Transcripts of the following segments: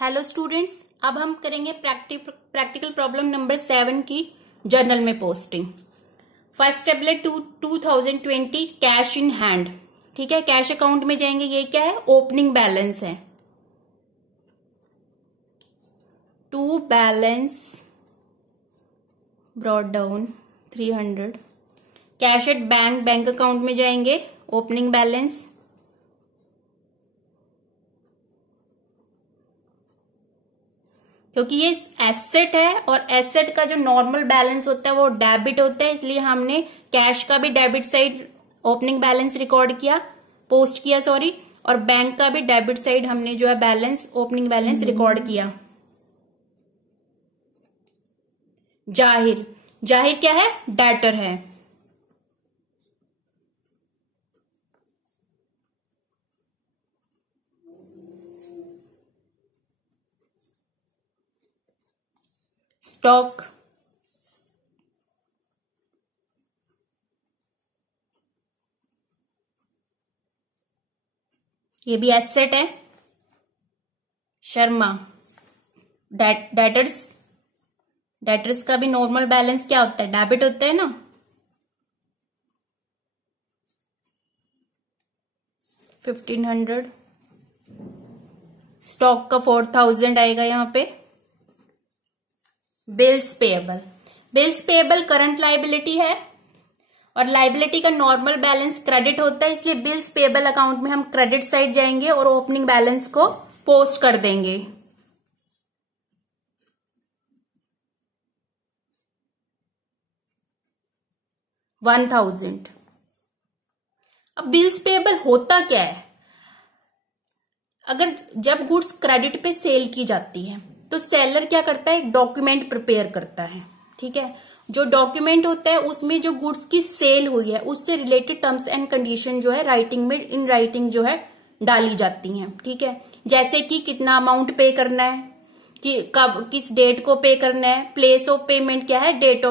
Hello students, अब हम करेंगे प्रैक्टिकल प्रॉब्लम नंबर 7 की जर्नल में posting. First tablet 2020 cash in hand. ठीक है, कैश अकाउंट में जाएंगे। ये क्या है? ओपनिंग बैलेंस है। To balance brought down 300। Cash at bank account में जाएंगे। ओपनिंग बैलेंस क्योंकि ये एसेट है और एसेट का जो नॉर्मल बैलेंस होता है वो डेबिट होता है, इसलिए हमने कैश का भी debit side opening balance record किया, पोस्ट किया सॉरी, और बैंक का भी डेबिट साइड हमने जो है बैलेंस ओपनिंग बैलेंस रिकॉर्ड किया। जाहिर क्या है? डेटर है। स्टॉक ये भी एसेट है। शर्मा डेटर्स का भी नॉर्मल बैलेंस क्या होता है? डेबिट होता है ना। $1500। स्टॉक का 4000 आएगा यहाँ पे। बिल्स पेएबल करंट लाइबिलिटी है और लाइबिलिटी का नॉर्मल बैलेंस क्रेडिट होता है, इसलिए बिल्स पेएबल अकाउंट में हम क्रेडिट साइड जाएंगे और ओपनिंग बैलेंस को पोस्ट कर देंगे। $1000। अब बिल्स पेएबल होता क्या है? अगर जब गुड्स क्रेडिट पे सेल की जाती है तो सेलर क्या करता है? एक डॉक्यूमेंट प्रिपेयर करता है। ठीक है, जो डॉक्यूमेंट होता है उसमें जो गुड्स की सेल हुई है उससे रिलेटेड टर्म्स एंड कंडीशन जो है राइटिंग में इन राइटिंग जो है डाली जाती हैं। ठीक है, जैसे कि कितना अमाउंट पे करना है, कि कब किस डेट को पे करना है, प्लेस ऑफ पेमेंट क्या है, डेट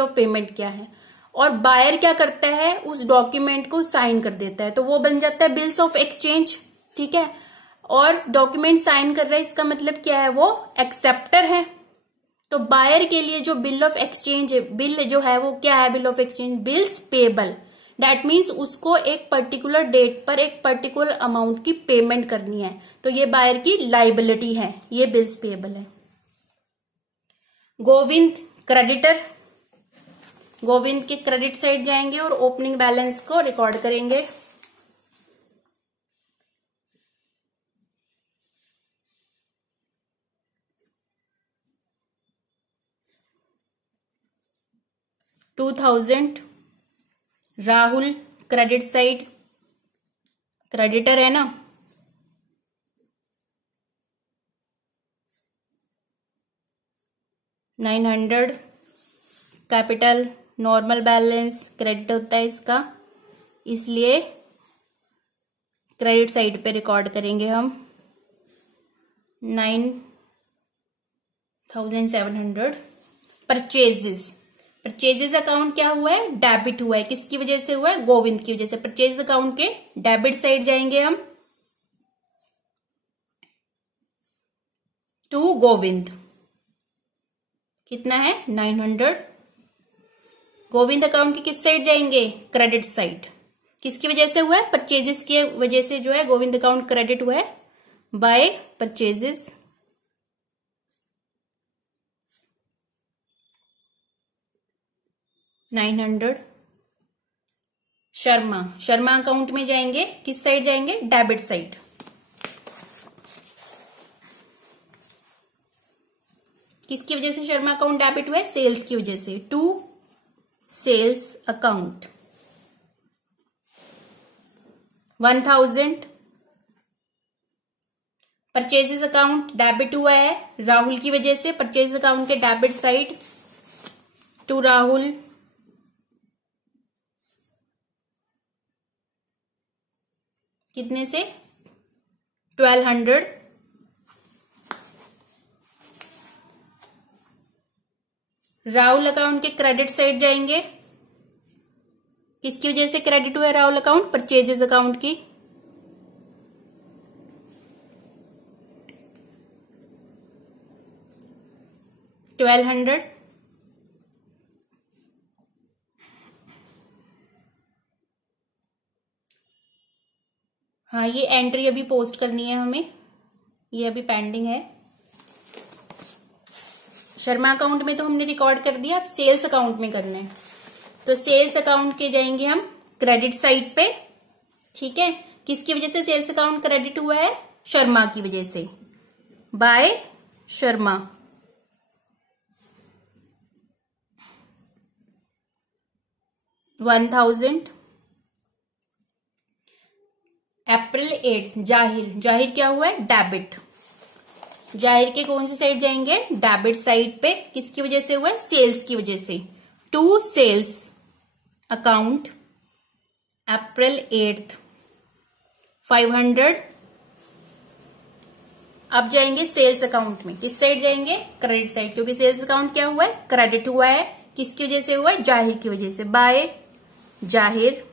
ऑफ पेमेंट क्या है, और बायर क्या करता है? उस डॉक्यूमेंट को साइन कर देता है, तो वो बन जाता है बिल्स ऑफ एक्सचेंज। ठीक है, और डॉक्यूमेंट साइन कर रहा है इसका मतलब क्या है? वो एक्सेप्टर है। तो बायर के लिए जो बिल ऑफ एक्सचेंज बिल जो है वो क्या है? Bill of exchange bills payable. That means उसको एक पर्टिकुलर डेट पर एक पर्टिकुलर अमाउंट की पेमेंट करनी है, तो ये बायर की लाइबिलिटी है, ये बिल्स पेएबल है। गोविंद क्रेडिटर, गोविंद के क्रेडिट साइड जाएंगे और ओपनिंग बैलेंस को रिकॉर्ड करेंगे। $2000। राहुल क्रेडिट साइड क्रेडिटर है ना। $900। कैपिटल नॉर्मल बैलेंस क्रेडिट होता है इसका, इसलिए क्रेडिट साइड पे रिकॉर्ड करेंगे हम 9700। परचेजेस अकाउंट क्या हुआ है? डेबिट हुआ है। किसकी वजह से हुआ है? गोविंद की वजह से। परचेज अकाउंट के डेबिट साइड जाएंगे हम टू गोविंद। कितना है? 900। गोविंद अकाउंट की किस साइड जाएंगे? Credit side. किसकी वजह से हुआ है? परचेजेस की वजह से जो है गोविंद अकाउंट क्रेडिट हुआ है बाय परचेजेस। $900। शर्मा अकाउंट में जाएंगे। किस साइड जाएंगे? Debit side. किसकी वजह से शर्मा अकाउंट डेबिट हुआ है? सेल्स की वजह से। To sales account 1000। Purchases account debit हुआ है राहुल की वजह से। परचेज अकाउंट के डेबिट साइड टू राहुल। कितने से? 1200। राहुल अकाउंट के क्रेडिट साइड जाएंगे। किसकी वजह से क्रेडिट हुआ है राहुल अकाउंट? परचेजेस अकाउंट की। 1200। हाँ, ये एंट्री अभी पोस्ट करनी है हमें, ये अभी पेंडिंग है। शर्मा अकाउंट में तो हमने रिकॉर्ड कर दिया, अब सेल्स अकाउंट में करना है। तो सेल्स अकाउंट के जाएंगे हम क्रेडिट साइड पे, ठीक है। किसकी वजह से सेल्स अकाउंट क्रेडिट हुआ है? शर्मा की वजह से, बाय शर्मा। $1000। अप्रैल 8 जाहिर, जाहिर क्या हुआ है? डेबिट। जाहिर के कौन सी साइड जाएंगे? डेबिट साइड पे। किसकी वजह से हुआ है? सेल्स की वजह से। टू सेल्स अकाउंट अप्रैल 8 500। अब जाएंगे सेल्स अकाउंट में। किस साइड जाएंगे? क्रेडिट साइड, क्योंकि सेल्स अकाउंट क्या हुआ है? क्रेडिट हुआ है। किसकी वजह से हुआ है? जाहिर की वजह से, बाय जाहिर।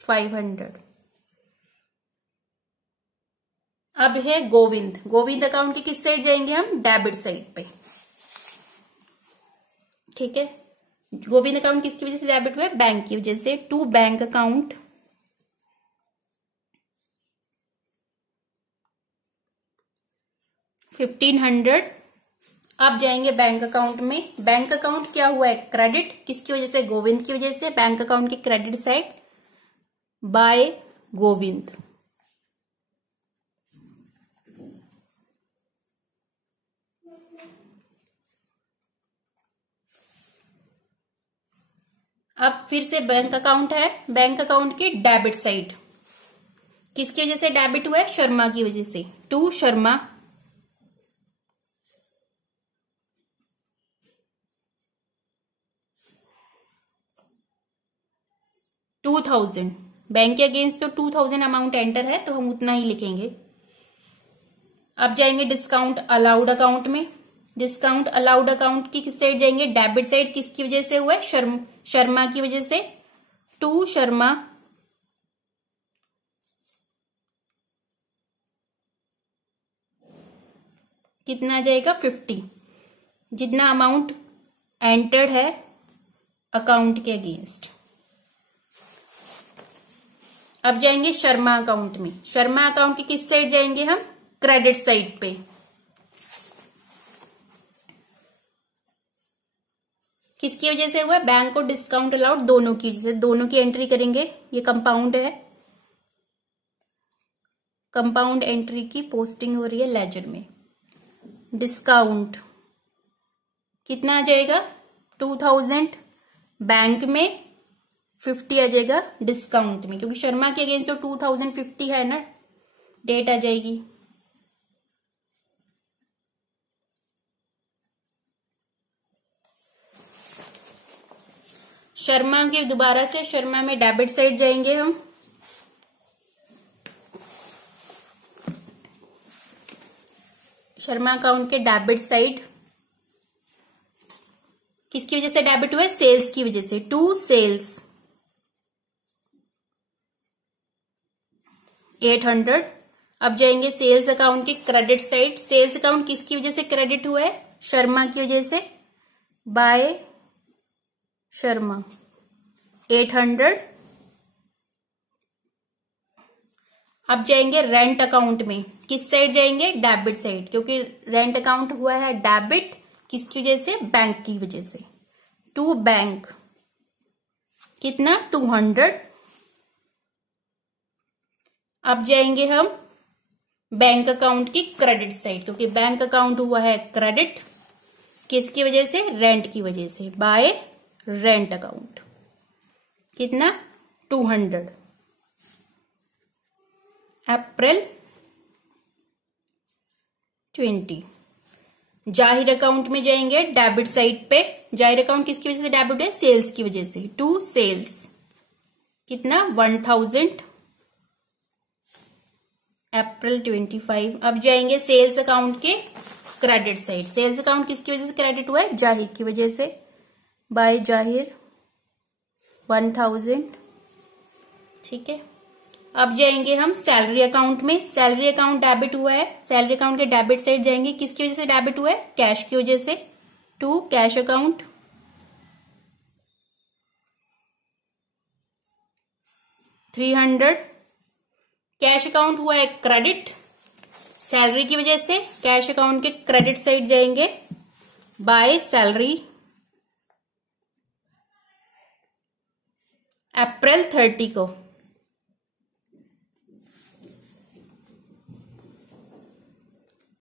$500। अब है गोविंद। गोविंद अकाउंट के किस साइड जाएंगे हम? डेबिट साइड पे, ठीक है। गोविंद अकाउंट किसकी वजह से डेबिट हुआ है? बैंक की वजह से। To bank account $1500। अब जाएंगे बैंक अकाउंट में। बैंक अकाउंट क्या हुआ है? क्रेडिट। किसकी वजह से? गोविंद की वजह से। बैंक अकाउंट की क्रेडिट साइड, बाय गोविंद। अब फिर से बैंक अकाउंट है, बैंक अकाउंट की डेबिट साइड। किसकी वजह से डेबिट हुआ है? शर्मा की वजह से। टू शर्मा, $2000। बैंक के अगेंस्ट तो 2000 अमाउंट एंटर है, तो हम उतना ही लिखेंगे। अब जाएंगे डिस्काउंट अलाउड अकाउंट में। डिस्काउंट अलाउड अकाउंट की किस साइड जाएंगे? Debit side. किसकी वजह से हुआ है? शर्मा की वजह से। टू शर्मा, कितना जाएगा? 50। जितना अमाउंट एंटर्ड है अकाउंट के अगेंस्ट। अब जाएंगे शर्मा अकाउंट में। शर्मा अकाउंट की किस साइड जाएंगे हम? क्रेडिट साइड पे। किसकी वजह से हुआ? बैंक को डिस्काउंट अलाउड, दोनों की वजह से। दोनों की एंट्री करेंगे। ये कंपाउंड है, कंपाउंड एंट्री की पोस्टिंग हो रही है लेजर में। डिस्काउंट कितना आ जाएगा? 2000 बैंक में, 50 आ जाएगा डिस्काउंट में, क्योंकि शर्मा के अगेंस्ट तो 2050 है ना, डेट आ जाएगी। शर्मा के दोबारा से शर्मा में डेबिट साइड जाएंगे हम। शर्मा अकाउंट के डेबिट साइड। किसकी वजह से डेबिट हुआ है? सेल्स की वजह से। To sales 800। अब जाएंगे सेल्स अकाउंट की क्रेडिट साइड। सेल्स अकाउंट किसकी वजह से क्रेडिट हुआ है? शर्मा की वजह से, बाय शर्मा 800। अब जाएंगे रेंट अकाउंट में। किस साइड जाएंगे? डेबिट साइड, क्योंकि रेंट अकाउंट हुआ है डेबिट। किसकी वजह से? बैंक की वजह से। टू बैंक, कितना? 200। अब जाएंगे हम बैंक अकाउंट की क्रेडिट साइड, क्योंकि बैंक अकाउंट हुआ है क्रेडिट। किसकी वजह से? रेंट की वजह से, बाय रेंट अकाउंट। कितना? 200। अप्रैल 20। जाहिर अकाउंट में जाएंगे डेबिट साइड पे। जाहिर अकाउंट किसकी वजह से डेबिट है? सेल्स की वजह से। टू सेल्स, कितना? 1000। अप्रैल 25। अब जाएंगे सेल्स अकाउंट के क्रेडिट साइड। सेल्स अकाउंट किसकी वजह से क्रेडिट हुआ है? जाहिर की वजह से, बाय जाहिर 1000। ठीक है। अब जाएंगे हम सैलरी अकाउंट में। सैलरी अकाउंट डेबिट हुआ है, सैलरी अकाउंट के डेबिट साइड जाएंगे, किसकी वजह से डेबिट हुआ है, कैश की वजह से, to cash account. $300 cash account हुआ है क्रेडिट, सैलरी की वजह से कैश अकाउंट के क्रेडिट साइड जाएंगे, बाय सैलरी अप्रैल 30 को।